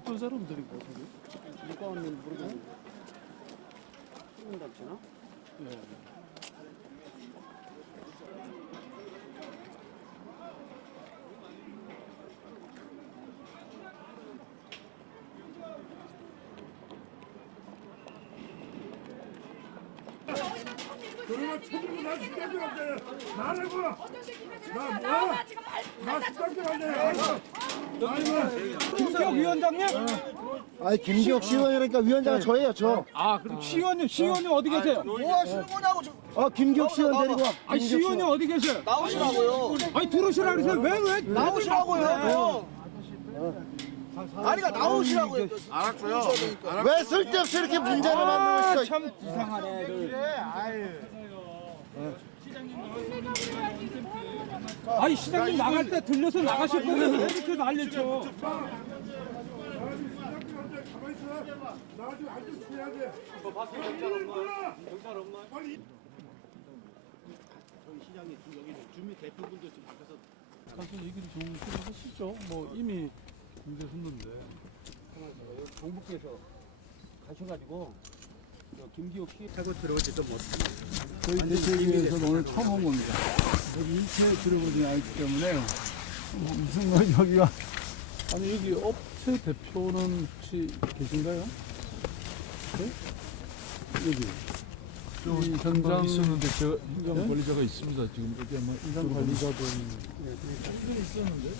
어떤 사람들이 거기? 이거는 모르겠는데. 단체나? 예. 그러면 초등부 나 죽겠지 안돼. 나라고. 나 뭐? 나 죽겠지 안돼. 김기혁 위원장님? 아니 김기혁 시의원이니까 위원장은 저예요 저. 아, 그럼 시의원님 어디 계세요? 뭐 하시는 거냐고 지금. 김기혁 시의원 데리고 와. 아니, 시의원님 어디 계세요? 나오시라고요. 아니, 들어오시라 그러세요. 왜? 나오시라고요. 아니가 나오시라고요. 알았고요. 왜 쓸데없이 이렇게 문제를 만들어? 참 이상하네. 애들. 아니, 시장님 나갈 때 들려서 나가실 거면 왜 이렇게 난리쳐? 나 지금 안좀 해야 돼. 시장님 지금 여기 주민 대표분도 지금 밖에서 사실 얘기를 좀 하시죠. 뭐 이미 문제 했는데. 정부께서 가셔가지고 김기욱 씨 타고 들어오지도 못합니다. 저희 대책위에서 오늘 처음 온 겁니다. 일체 들어보지 않기 때문에 무슨 뭐 여기가 아니 여기 업체 대표는 혹시 계신가요? 네? 여기 이 현장 있었는데 제가 현장 네? 관리자가 있습니다. 지금 여기 아마 현장 관리자분 있었는데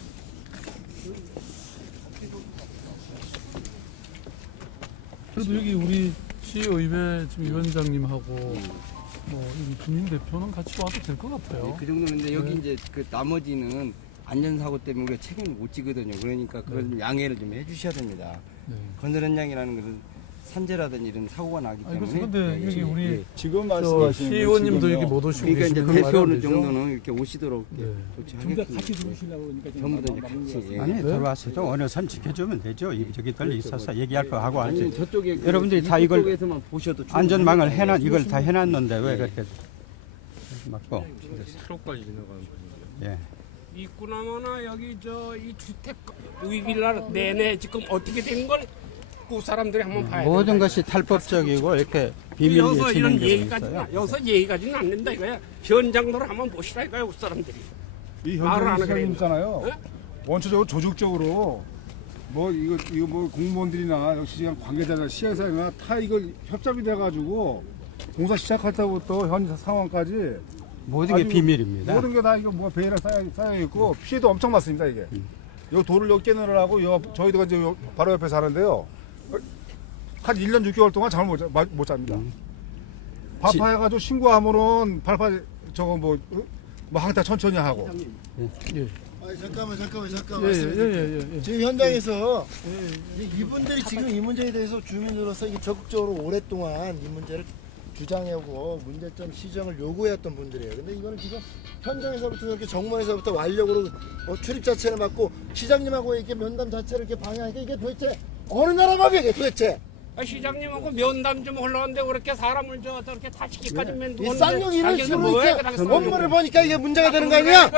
그래도 여기 우리 시의회 지금 위원장님하고 뭐 여기 주민 대표는 같이 와도 될 것 같아요. 그 정도인데 여기 이제 그 나머지는 안전사고 때문에 우리가 책임을 못 지거든요. 그러니까 그걸 좀 양해를 좀 해주셔야 됩니다. 네. 건설 현장이라는 것은 산재라든지 이런 사고가 나기 아니 때문에. 근데 여기 우리 지금 저 말씀하시는 시의원님도 여기 못 오시고 그러니까 이제 계시는 건 말이 안 대표는 되죠? 정도는 이렇게 오시도록 네. 조치하겠습니다. 같이 들어오시려고 그러니까 전부 다 이제 같이. 예. 아니 들어와서도 어느 선 지켜주면 되죠. 저기들 있어서 얘기할 거 하고 아니 알지. 저쪽에 여러분들이 다 이걸 쪽에서만 보셔도 안전망을 해놔 이걸 다 해놨는데 왜 그렇게 맞고? 트럭까지 지나가는 거예요. 예. 있구나마나 여기 저 이 주택 위빌라 내내 지금 어떻게 된 걸 그 사람들이 한번 봐야 돼. 모든 것이 탈법적이고 이렇게 비밀리에 여기서 이런 진행되고 얘기까지는 있어요. 여기서 얘기까지는 안 된다 이거야. 현장도를 한번 보시라 이거야 그 사람들이. 이 말을 안 현장 하게 있잖아요. 네? 원초적으로 조직적으로 뭐 이거 뭐 공무원들이나 역시 그냥 관계자나 시행사나 다 이걸 협잡이 돼가지고 공사 시작할 때부터 현 상황까지 모든 게 아주 비밀입니다. 모든 게 다 이거 뭐 베일에 쌓여 있고 피해도 엄청 났습니다 이게. 요 돌을 여기 깨느라고 저희도 이제 바로 옆에 사는데요. 한 1년 6개월 동안 잠을 못 잡니다. 발파해가지고 신고하면은 발파 저거 뭐 항타 천천히 하고. 아니 잠깐만 예, 말씀드릴게요. 지금 현장에서 이분들이 지금 이 문제에 대해서 주민으로서 이게 적극적으로 오랫동안 이 문제를 주장해오고 문제점 시정을 요구해왔던 분들이에요. 근데 이거는 지금 현장에서부터 이렇게 정무에서부터 완력으로 출입 자체를 맡고 시장님하고 이렇게 면담 자체를 이렇게 방해하니까 이게 도대체 어느 나라 법이야 이게 도대체? 시장님하고 면담 좀 하려는데 그렇게 사람을 저렇게 다치기까지 맨 이 쌍욕 이런 식으로 이렇게 업무를 보니까 이게 문제가 되는 거 아니야?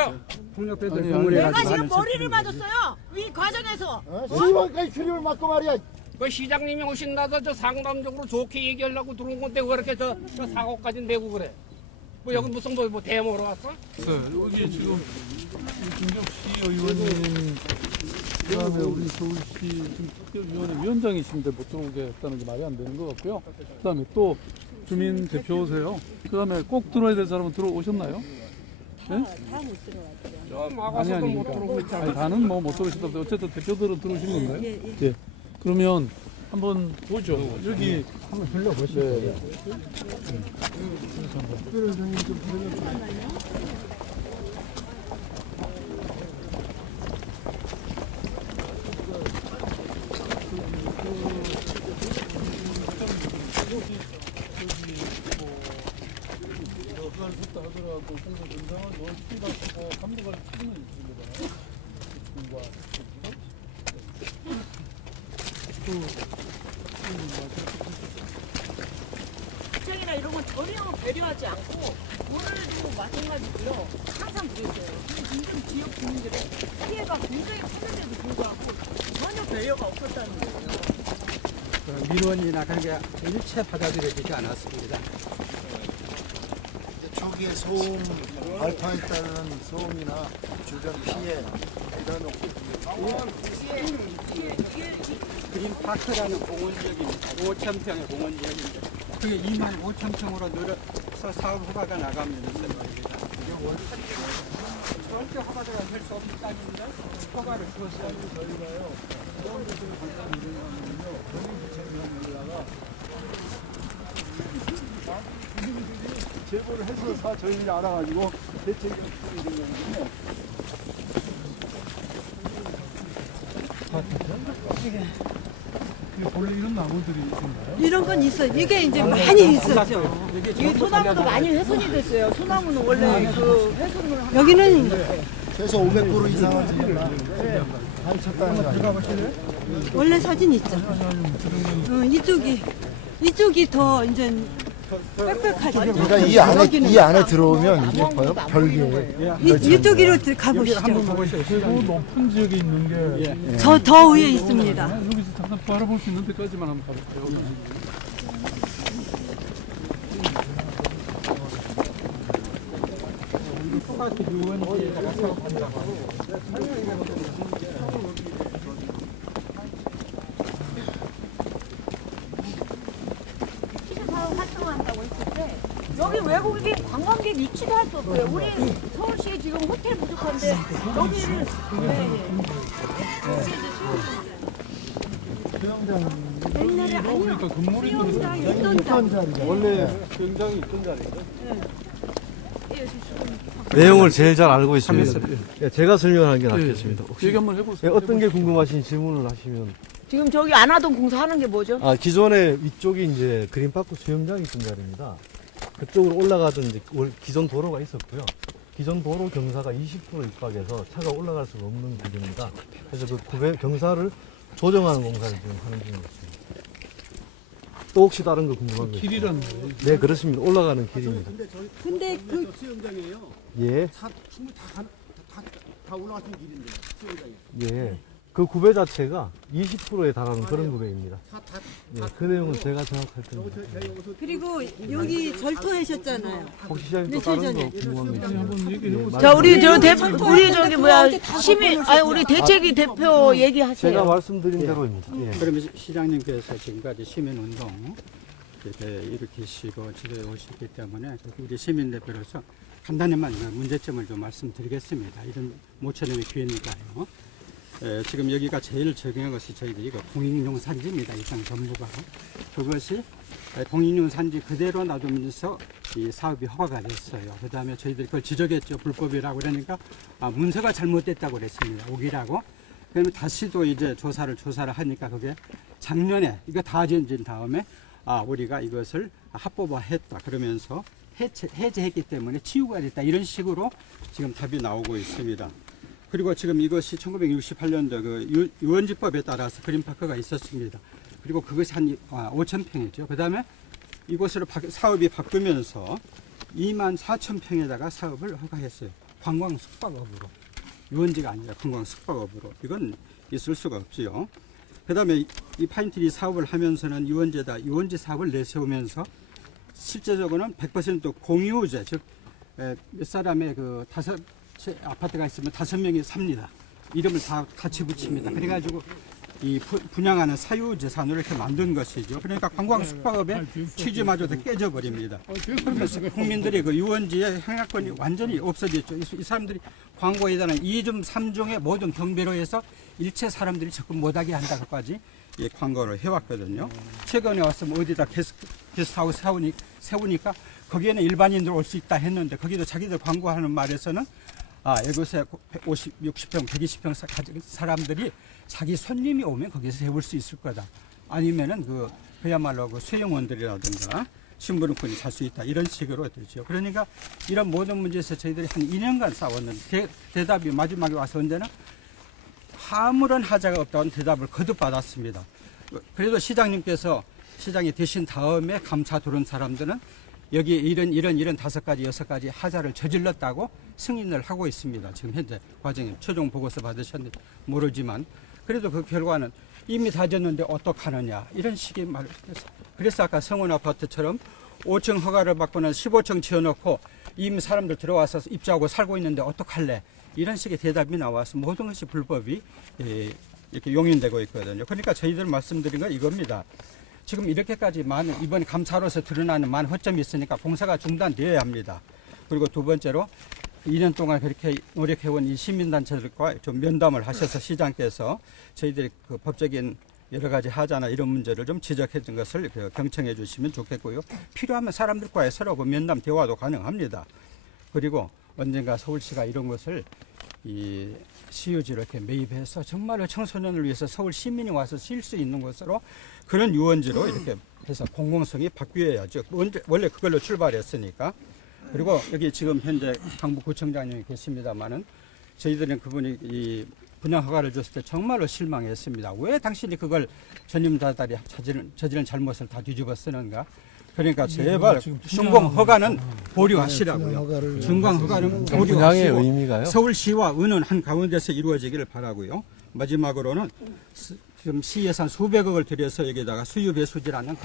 폭력배들 아니, 동물에 내가 가서 지금 하는 머리를 맞았어요. 이 과정에서. 시의원까지 출입을 맡고 말이야. 그 시장님이 오신다서 저 상담적으로 좋게 얘기하려고 들어온 건데 왜 이렇게 저 사고까지 내고 그래? 뭐 여기 무슨 뭐 대모로 왔어? 네, 여기 지금 김기혁 시의원님 그다음에 우리 서울시 지금 특별위원회 위원장이신데 못 들어오게 했다는 게 말이 안 되는 것 같고요. 그다음에 또 주민 대표세요. 그다음에 꼭 들어야 될 사람은 들어오셨나요? 네? 저 아니 막아서도 못 아닙니까? 들어오고 있잖아. 아니 다는 뭐 못 들어오시던데 어쨌든 대표들은 들어오신 건가요? 예. 그러면 한번 보죠. 여기 한번 흘려보시죠. 네. 역할을 했다 하더라도 공사 현장을 뭘 수리하시고 감독할 책임은 있는 거잖아요. 공과 시장이나 이런 경우는 전혀 배려하지 않고 오늘도 마찬가지고요. 항상 그랬어요. 인근 지역 주민들의 피해가 굉장히 컸는데도 불구하고 전혀 배려가 없었다는 거예요. 민원이나 그런 게 일체 받아들여지지 않았습니다. 초기에 소음, 발파에 따른 소음이나 주변 피해 이런 그린파크라는 공원지역입니다. 5,000평의 공원지역인데 그게 25,000평으로 늘어서 사업 허가가 나가면서 말입니다. 절대 허가가 될 수 없는 땅인데 허가를 주었어요. 저희가요. 제보를 해서 저희들이 알아가지고 대책이 된 거거든요. 원래 이런 나무들이 있었나요? 이런 건 있어요. 이게 이제 많이 있었죠. 이 소나무도 많이 훼손이 됐어요. 소나무는 원래 그 훼손을 하면 여기는 최소 500% 이상은 지금 많이 쳤다는 거 아니에요? 원래 사진 있죠. 이쪽이 더 이제 빽빽하죠. 그러니까 이 안에 들어오면 이게 봐요 별개예요. 이쪽으로 가보시죠. 최고 높은 지역에 있는 게 저 더 위에 있습니다. 여기서 잠깐 바라볼 수 있는 데까지만 한번 가볼게요. 활동한다고 했을 때 여기 외국인 관광객 입치도 할 수 없고요. 우리 서울시에 지금 호텔 부족한데 여기를 옛날에 아니요. 그러니까 건물이 수영장 있던 자리. 원래 굉장히 있던 자리인데. 내용을 제일 잘 알고 있습니다. 예, 제가 설명하는 게 낫겠습니다. 혹시 얘기 한번 해보세요. 어떤 게 궁금하신 질문을 하시면 지금 저기 안하동 공사하는 게 뭐죠? 기존에 위쪽이 이제 그린파크 수영장이 있던 자리입니다. 그쪽으로 올라가던 이제 기존 도로가 있었고요. 기존 도로 경사가 20% 입각해서 차가 올라갈 수가 없는 구조입니다. 그래서 그 경사를 조정하는 공사를 지금 하는 중입니다. 또 혹시 다른 거 궁금한 거 있어요? 길이라는 거예요. 네, 그렇습니다. 올라가는 길입니다. 근데 그 수영장이에요. 예, 차 충분히 다 올라가는 길인데 수영장이. 예. 그 구배 자체가 20%에 달하는 그런 구배입니다. 예, 그 내용은 제가 정확할 겁니다. 그리고 여기 절토하셨잖아요. 혹시 시장님 또 며칠 다른 전에. 거 궁금한 거 있어요? 한번 얘기해보세요. 자, 우리 저 네, 우리 저기 뭐야 시민 우리 대책위 대표 얘기하세요. 제가 말씀드린 대로입니다. 예. 그러면 시장님께서 지금까지 시민운동 이렇게 일으키시고 집에 오셨기 때문에 우리 시민대표로서 간단히만 문제점을 좀 말씀드리겠습니다. 이런 모처럼의 기회니까요. 지금 여기가 제일 적용한 것이 저희들이 공익용 산지입니다. 이 땅 전부가. 그것이 공익용 산지 그대로 놔두면서 이 사업이 허가가 됐어요. 그 다음에 저희들이 그걸 지적했죠. 불법이라고 그러니까 문서가 잘못됐다고 그랬습니다. 오기라고. 그러면 다시 또 이제 조사를 하니까 그게 작년에 이거 다 지은 다음에 우리가 이것을 합법화했다. 그러면서 해제했기 때문에 치유가 됐다. 이런 식으로 지금 답이 나오고 있습니다. 그리고 지금 이것이 1968년도 그 유원지법에 따라서 그린파크가 있었습니다. 그리고 그것이 한 5,000평이죠. 그 다음에 이곳으로 사업이 바꾸면서 24,000평에다가 사업을 허가했어요. 관광 숙박업으로. 유원지가 아니라 관광 숙박업으로. 이건 있을 수가 없지요. 그 다음에 이 파인트리 사업을 하면서는 유원지 사업을 내세우면서 실제적으로는 100% 공유제, 즉, 몇 사람의 그 아파트가 있으면 5명이 삽니다. 이름을 다 같이 붙입니다. 그래가지고 이 분양하는 사유재산으로 이렇게 만든 것이죠. 그러니까 관광 숙박업의 취지마저도 깨져버립니다. 그러면서 국민들이 그 유원지의 행약권이 완전히 없어졌죠. 이 사람들이 광고에 대한 2중, 3중의 모든 경비로 해서 일체 사람들이 접근 못하게 한다고까지 광고를 해왔거든요. 최근에 왔으면 어디다 게스트하우스 세우니까 거기에는 일반인들 올 수 있다 했는데 거기도 자기들 광고하는 말에서는 이곳에 50, 60평, 120평 가진 사람들이 자기 손님이 오면 거기서 세울 수 있을 거다. 아니면은 그야말로 수영원들이라든가 신부름꾼이 살 수 있다. 이런 식으로 되죠. 그러니까 이런 모든 문제에서 저희들이 한 2년간 싸웠는데 대답이 마지막에 와서 언제는 아무런 하자가 없다는 대답을 거듭받았습니다. 그래도 시장이 되신 다음에 감사 들어온 사람들은 여기 이런 5가지 6가지 하자를 저질렀다고 승인을 하고 있습니다. 지금 현재 과정에 최종 보고서 받으셨는지 모르지만 그래도 그 결과는 이미 다 졌는데 어떡하느냐 이런 식의 말을 해서 그래서 아까 성원 아파트처럼 5층 허가를 받고는 15층 지어놓고 이미 사람들 들어와서 입주하고 살고 있는데 어떡할래 이런 식의 대답이 나와서 모든 것이 불법이 이렇게 용인되고 있거든요. 그러니까 저희들 말씀드린 건 이겁니다. 지금 이렇게까지 많은 이번 감사로서 드러나는 많은 허점이 있으니까 공사가 중단되어야 합니다. 그리고 두 번째로 2년 동안 그렇게 노력해온 이 시민단체들과 좀 면담을 하셔서 시장께서 저희들이 그 법적인 여러 가지 하자나 이런 문제를 좀 지적해 준 것을 경청해 주시면 좋겠고요. 필요하면 사람들과의 서로 그 면담 대화도 가능합니다. 그리고 언젠가 서울시가 이런 것을 이 CU지를 이렇게 매입해서 정말로 청소년을 위해서 서울 시민이 와서 쉴 수 있는 곳으로 그런 유원지로 이렇게 해서 공공성이 바뀌어야죠. 원래 그걸로 출발했으니까. 그리고 여기 지금 현재 강북구청장님이 계십니다만은 저희들은 그분이 이 분양 허가를 줬을 때 정말로 실망했습니다. 왜 당신이 그걸 전임자들이 저지른 잘못을 다 뒤집어 쓰는가? 그러니까 제발 준공 허가는 보류하시라고요. 준공 허가는 분양의 보류하시고 의미가요? 서울시와 의논 한 가운데서 이루어지기를 바라고요. 마지막으로는 지금 시 예산 수백억을 들여서 여기다가 수유 배수지라는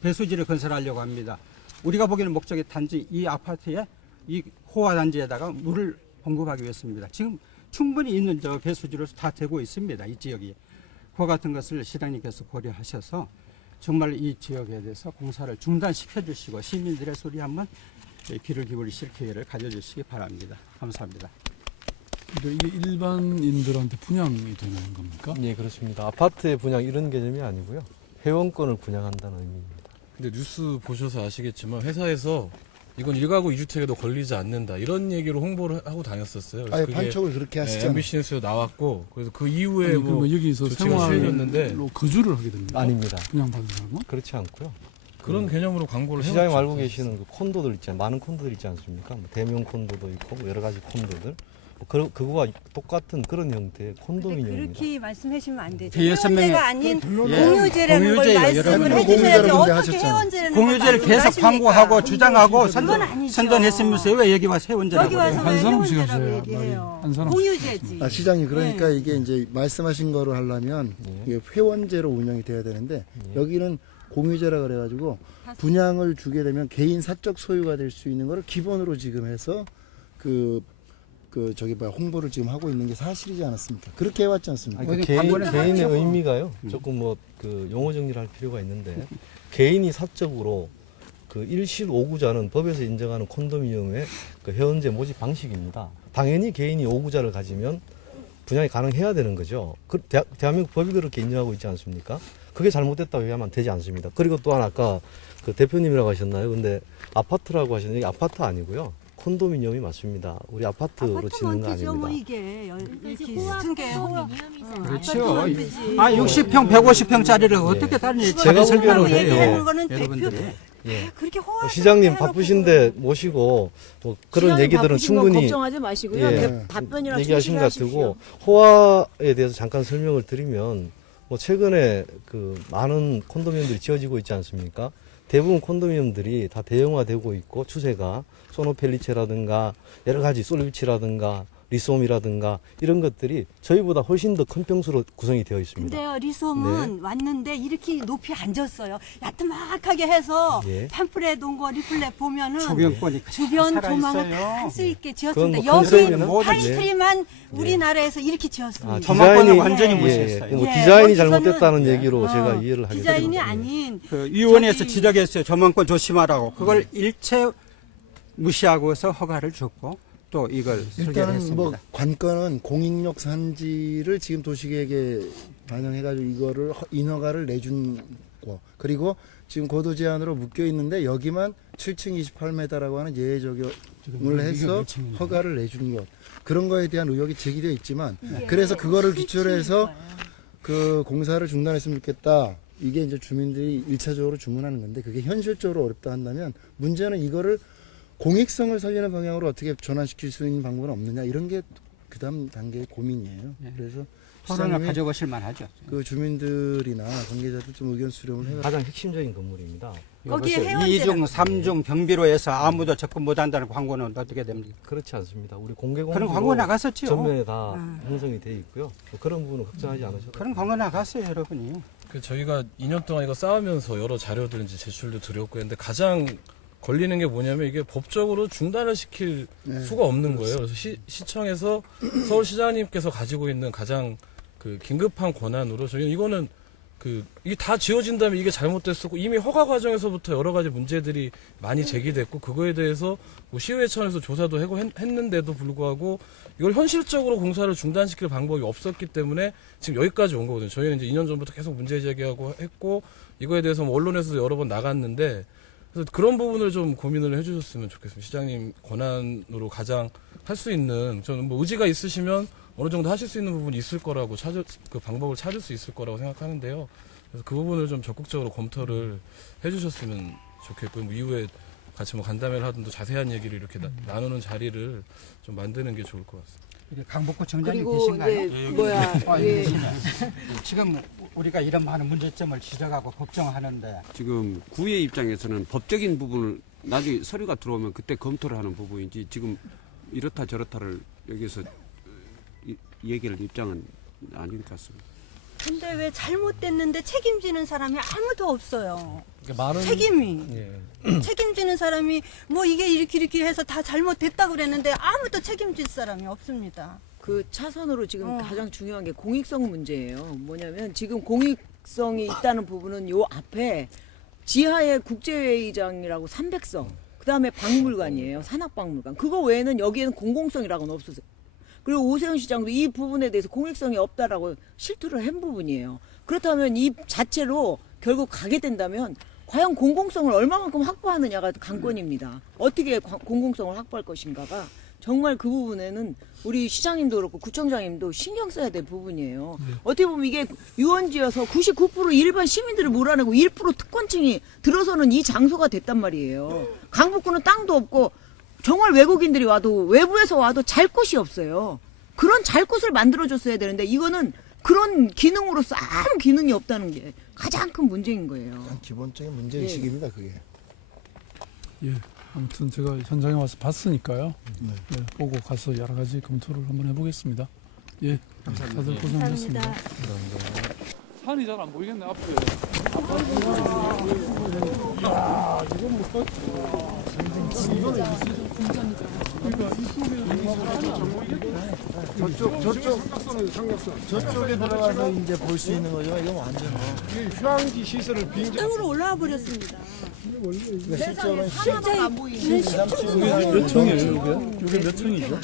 배수지를 건설하려고 합니다. 우리가 보기에는 목적이 단지 이 아파트에 이 호화 단지에다가 물을 공급하기 위해서입니다. 지금 충분히 있는 저 배수지로서 다 되고 있습니다. 이 지역이. 그와 같은 것을 시장님께서 고려하셔서 정말 이 지역에 대해서 공사를 중단시켜 주시고 시민들의 소리 한번 귀를 기울이실 기회를 가져주시기 바랍니다. 감사합니다. 이게 일반인들한테 분양이 되는 겁니까? 예, 그렇습니다. 아파트의 분양 이런 개념이 아니고요. 회원권을 분양한다는 의미입니다. 근데 뉴스 보셔서 아시겠지만 회사에서 이건 1가구 2주택에도 걸리지 않는다 이런 얘기로 홍보를 하고 다녔었어요. 그래서 아예 그게 판촉을 그렇게 하시잖아요. MBC 뉴스에 나왔고 그래서 그 이후에 아니, 뭐 그러면 여기서 조치가 시행됐는데 생활로 거주를 하게 됩니까? 아닙니다. 분양받은 사람은? 그렇지 않고요. 그런 개념으로 광고를 시장에 해왔죠. 알고 계시는 그 콘도들 있잖아요. 많은 콘도들 있지 않습니까? 뭐 대명 콘도도 있고 뭐 여러 가지 콘도들. 그거와 똑같은 그런 형태의 콘도미니엄입니다. 그렇게 말씀하시면 안 되죠. 대여섯 명의- 회원제가 아닌 예. 공유제라는 걸 공유제예요, 말씀을 여러분. 해주셔야지 공유제라고 어떻게 하셨잖아요. 회원제라는 공유제를 걸 계속 말씀을 광고하고 하십니까? 주장하고 그건 아니죠. 선전했으면서 왜 여기 와서 회원제라고 여기 와서 그래요? 왜 한 사람씩 회원제라고 하셔야 얘기해요. 말이 한 사람씩. 공유제지. 시장님 그러니까 이게 이제 말씀하신 거를 하려면 이게 회원제로 운영이 돼야 되는데 여기는 공유제라 그래가지고 분양을 주게 되면 개인 사적 소유가 될 수 있는 거를 기본으로 지금 해서 홍보를 지금 하고 있는 게 사실이지 않았습니까? 그렇게 해왔지 않습니까? 아니, 광고는 개인의 하죠. 의미가요. 조금 용어 정리를 할 필요가 있는데 개인이 사적으로 그 1실 5구자는 법에서 인정하는 콘도미니엄의 그 회원제 모집 방식입니다. 당연히 개인이 5구자를 가지면 분양이 가능해야 되는 거죠. 대한민국 법이 그렇게 인정하고 있지 않습니까? 그게 잘못됐다고 얘기하면 되지 않습니다. 그리고 또한 아까 그 대표님이라고 하셨나요? 근데 아파트라고 하셨는데 이게 아파트 아니고요. 콘도미니엄이 맞습니다. 우리 아파트로 짓는 거 아닙니다. 뭐 이게 이렇게 쓴 게 그렇죠. 60평, 150평짜리를 어떻게 다른 제가 설명을 보기에는 해요? 얘기하는 거는 여러분들이. 그렇게 호화 시장님 바쁘신데 모시고 뭐 그런 얘기들은 충분히 걱정하지 마시고요. 예, 답변이랑 얘기하신 것 충실하십시오. 같고 호화에 대해서 잠깐 설명을 드리면 뭐 최근에 그 많은 콘도미니엄들이 지어지고 있지 않습니까? 대부분 콘도미니엄들이 다 대형화되고 있고 추세가 소노펠리체라든가 여러 가지 솔비치라든가 리솜이라든가 이런 것들이 저희보다 훨씬 더 큰 평수로 구성이 되어 있습니다. 근데요, 리솜은 왔는데 이렇게 높이 앉았어요. 야트막하게 해서 예. 팜플렛 온거 리플렛 보면은 조경권이 주변 살아있어요. 조망을 다 할 수 있게 그건 지었습니다. 뭐 여기 컨셉이나 파인트리만 우리나라에서 이렇게 지었습니다. 저만권은 완전히 예. 무시했어요. 뭐 예, 디자인이 여기서는- 잘못됐다는 얘기로 제가 이해를 하게 디자인이 됩니다. 아닌 그 위원회에서 저기- 지적했어요. 저만권 조심하라고. 그걸 일체 무시하고서 허가를 줬고 또 이걸 설계를 일단은 했습니다. 관건은 공익역 산지를 지금 도시계획에 반영해가지고 이거를 인허가를 내준 거 그리고 지금 고도 제한으로 묶여 있는데 여기만 7층 28m라고 하는 예외 적용을 해서 허가를 내준 것 그런 거에 대한 의혹이 제기되어 있지만 그래서 그거를 기초로 해서 그 공사를 중단했으면 좋겠다. 이게 이제 주민들이 1차적으로 주문하는 건데 그게 현실적으로 어렵다 한다면 문제는 이거를 공익성을 살리는 방향으로 어떻게 전환시킬 수 있는 방법은 없느냐 이런 게 그다음 단계의 고민이에요. 그래서 토론을 시장님이 가져보실 만하죠. 그 주민들이나 관계자들 좀 의견 수렴을 해가. 가장 핵심적인 건물입니다. 거기에 여보세요. 해원제가 2중, 3중 경비로 해서 아무도 접근 못한다는 광고는 어떻게 됩니까? 그렇지 않습니다. 우리 공개 그런 광고 공지로 나갔었죠. 전면에 다 형성이 돼 있고요. 뭐 그런 부분은 걱정하지 않으셔도 그런 광고 나갔어요, 여러분이. 그 저희가 2년 동안 이거 싸우면서 여러 자료들 이제 제출도 드렸고 했는데 가장 걸리는 게 뭐냐면 이게 법적으로 중단을 시킬 수가 없는 거예요. 그래서 시청에서 서울시장님께서 가지고 있는 가장 그 긴급한 권한으로 저희는 이거는 이게 다 지어진다면 이게 잘못됐었고 이미 허가 과정에서부터 여러 가지 문제들이 많이 제기됐고 그거에 대해서 뭐 시의회 차원에서 조사도 하고 했는데도 불구하고 이걸 현실적으로 공사를 중단시킬 방법이 없었기 때문에 지금 여기까지 온 거거든요. 저희는 이제 2년 전부터 계속 문제 제기하고 했고 이거에 대해서 뭐 언론에서도 여러 번 나갔는데 그래서 그런 부분을 좀 고민을 해주셨으면 좋겠습니다. 시장님 권한으로 가장 할 수 있는 저는 뭐 의지가 있으시면 어느 정도 하실 수 있는 부분이 있을 거라고 그 방법을 찾을 수 있을 거라고 생각하는데요. 그래서 그 부분을 좀 적극적으로 검토를 해주셨으면 좋겠고요. 뭐 이후에 같이 뭐 간담회를 하든지 자세한 얘기를 이렇게 나누는 자리를 좀 만드는 게 좋을 것 같습니다. 이게 강북구 청장님 그리고 계신가요? 이제 뭐야 예. 지금 우리가 이런 많은 문제점을 지적하고 걱정하는데 지금 구의 입장에서는 법적인 부분을 나중에 서류가 들어오면 그때 검토를 하는 부분이지 지금 이렇다 저렇다를 여기서 얘기를 입장은 아닌 것 같습니다. 근데 왜 잘못됐는데 책임지는 사람이 아무도 없어요. 말은 책임이 예. 책임지는 사람이 뭐 이게 이렇게 해서 다 잘못됐다고 그랬는데 아무도 책임질 사람이 없습니다. 그 차선으로 지금 가장 중요한 게 공익성 문제예요. 뭐냐면 지금 공익성이 있다는 부분은 요 앞에 지하에 국제회의장이라고 300석, 그 다음에 박물관이에요. 산악박물관. 그거 외에는 여기에는 공공성이라고는 없어요. 그리고 오세훈 시장도 이 부분에 대해서 공익성이 없다라고 실투를 한 부분이에요. 그렇다면 이 자체로 결국 가게 된다면 과연 공공성을 얼마만큼 확보하느냐가 관건입니다. 어떻게 공공성을 확보할 것인가가 정말 그 부분에는 우리 시장님도 그렇고 구청장님도 신경 써야 될 부분이에요. 어떻게 보면 이게 유원지여서 99% 일반 시민들을 몰아내고 1% 특권층이 들어서는 이 장소가 됐단 말이에요. 강북구는 땅도 없고 정말 외국인들이 와도 외부에서 와도 잘 곳이 없어요. 그런 잘 곳을 만들어줬어야 되는데 이거는 그런 기능으로서 아무 기능이 없다는 게 가장 큰 문제인 거예요. 기본적인 문제의식입니다, 그게. 예. 아무튼 제가 현장에 와서 봤으니까요. 예, 보고 가서 여러 가지 검토를 한번 해보겠습니다. 예, 감사합니다. 다들 고생하셨습니다. 감사합니다. 산이 잘 안 보이겠네 앞에. 이야, 이거 뭐 이거는 그러니까 저쪽에 들어가서 이제 볼 수 있는 거죠. 이건 완전 휴양지 시설을 땅으로 올라와 버렸습니다. 실제로는 하나도 안 보이는 몇 층이에요, 이게 몇 층이죠?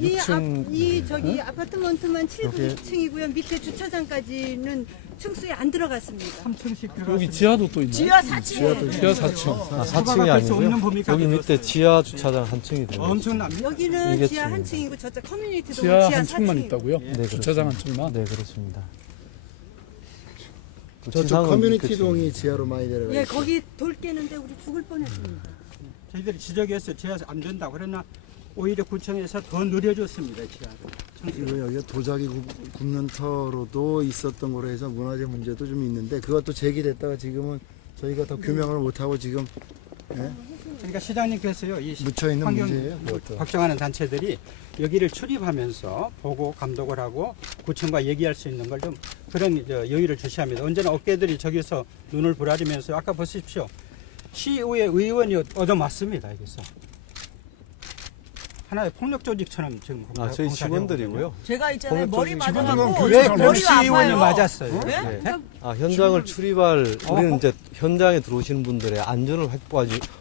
이 저기 아파트먼트만 7층이고요. 밑에 주차장까지는 층수에 안 들어갔습니다. 3층씩 여기 지하도 또 있나요? 지하 4층에 지하 4층. 4층이 아니고요. 여기 밑에 지하 주차장 한 층이 들어요. 엄청납니다. 여기는 이게 지하 한 층. 층이고 저쪽 커뮤니티도 지하 지하 한 층만 4층이고. 있다고요? 네, 주차장 한 그렇습니다. 층만? 네, 그렇습니다. 저쪽 커뮤니티 동이 지하로 많이 내려가요. 예, 거기 돌 깨는데 우리 죽을 뻔했습니다. 저희들이 지적해서 지하에서 안 된다. 그러나 오히려 구청에서 더 늘려줬습니다. 지하를. 그리고 여기가 도자기 굽는 터로도 있었던 거로 해서 문화재 문제도 좀 있는데 그것도 제기됐다가 지금은 저희가 더 규명을 못하고 지금 그러니까 시장님께서요, 이 묻혀있는 환경 문제예요. 그것도. 걱정하는 단체들이 여기를 출입하면서 보고 감독을 하고 구청과 얘기할 수 있는 걸 좀 그런 여유를 주시합니다. 언제나 어깨들이 저기서 눈을 부라리면서 아까 보십시오. 시의회 의원이 얻어맞습니다. 여기서. 하나의 폭력 조직처럼 지금 저희 직원들이고요. 제가 있잖아요. 머리 폭력적인 맞아갖고 왜 머리가 시의원이 아파요. 맞았어요? 네? 현장을 출입할 우리는 이제 현장에 들어오시는 분들의 안전을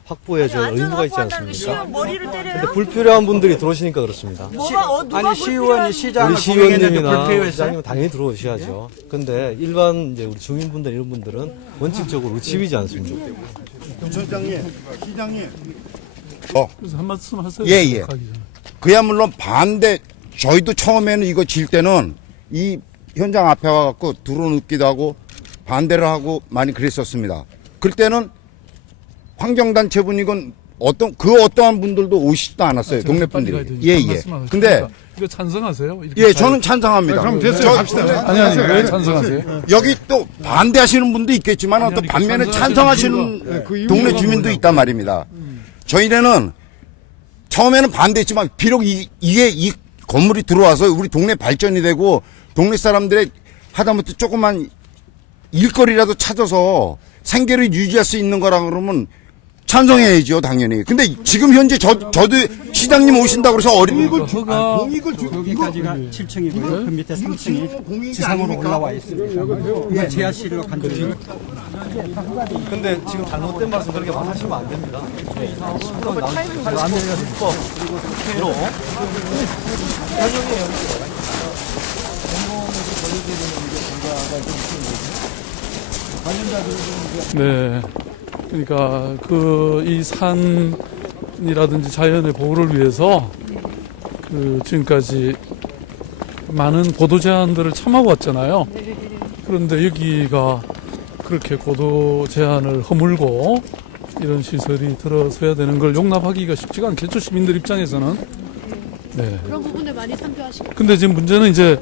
확보해줄 의무가 있지 않습니까? 머리를 때려요? 근데 불필요한 분들이 들어오시니까 그렇습니다. 누가 아니 시의원이 시장을 우리 고용했는데 시의원님이나 불필요했어요? 시장님 당연히 들어오셔야죠. 근데 일반 이제 우리 주민분들 이런 분들은 원칙적으로 의심이지 않습니다. 시장님. 그래서 한 말씀 하세요. 예, 예. 가기 전에. 그야말로 반대, 저희도 처음에는 이거 질 때는 이 현장 앞에 와갖고 들어눕기도 하고 반대를 하고 많이 그랬었습니다. 그때는 환경단체분 이건 어떠한 분들도 오시지도 않았어요. 동네 분들이. 예, 예. 근데 이거 찬성하세요? 예, 저는 찬성합니다. 그럼 됐어요. 갑시다. 아니 왜 찬성하세요? 여기 또 반대하시는 분도 있겠지만 또 아니, 반면에 찬성하시는 찬성하시는 동네 주민도 있단 말입니다. 저희는 처음에는 반대했지만 비록 이게 이 건물이 들어와서 우리 동네 발전이 되고 동네 사람들의 하다못해 조그만 일거리라도 찾아서 생계를 유지할 수 있는 거라 그러면 찬성해야죠, 당연히. 근데 지금 현재 저도 시장님 오신다고 그래서 여기까지가 7층이고요. 그 밑에 3층이 지상으로 올라와 있습니다. 지하실로 간거든요. 근데 지금 잘못된 말씀 그렇게 하시면 안 됩니다. 안내가 불법 그리고 특혜로 네. 그러니까 이 산이라든지 자연의 보호를 위해서 지금까지 많은 고도 제한들을 참아고 왔잖아요. 그런데 여기가 그렇게 고도 제한을 허물고 이런 시설이 들어서야 되는 걸 용납하기가 쉽지가 않겠죠, 시민들 입장에서는. 네. 그런 부분에 많이 참조하시고. 근데 지금 문제는 이제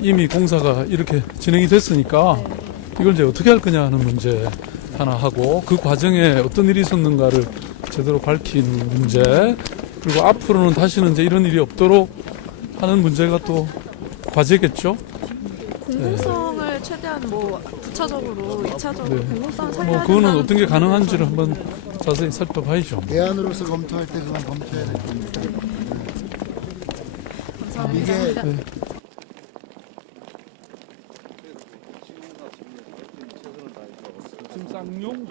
이미 공사가 이렇게 진행이 됐으니까 이걸 이제 어떻게 할 거냐 하는 문제 하나 하고, 그 과정에 어떤 일이 있었는가를 제대로 밝히는 문제, 그리고 앞으로는 다시는 이제 이런 일이 없도록 하는 문제가 또 과제겠죠. 공공성을 최대한 부차적으로 2차적으로 네. 공공성을 살려야 그거는 어떤 게 가능한지를 한번 자세히 살펴봐야죠. 대안으로서 검토할 때 그건 검토해야 될 겁니다. 이게 지금 쌍용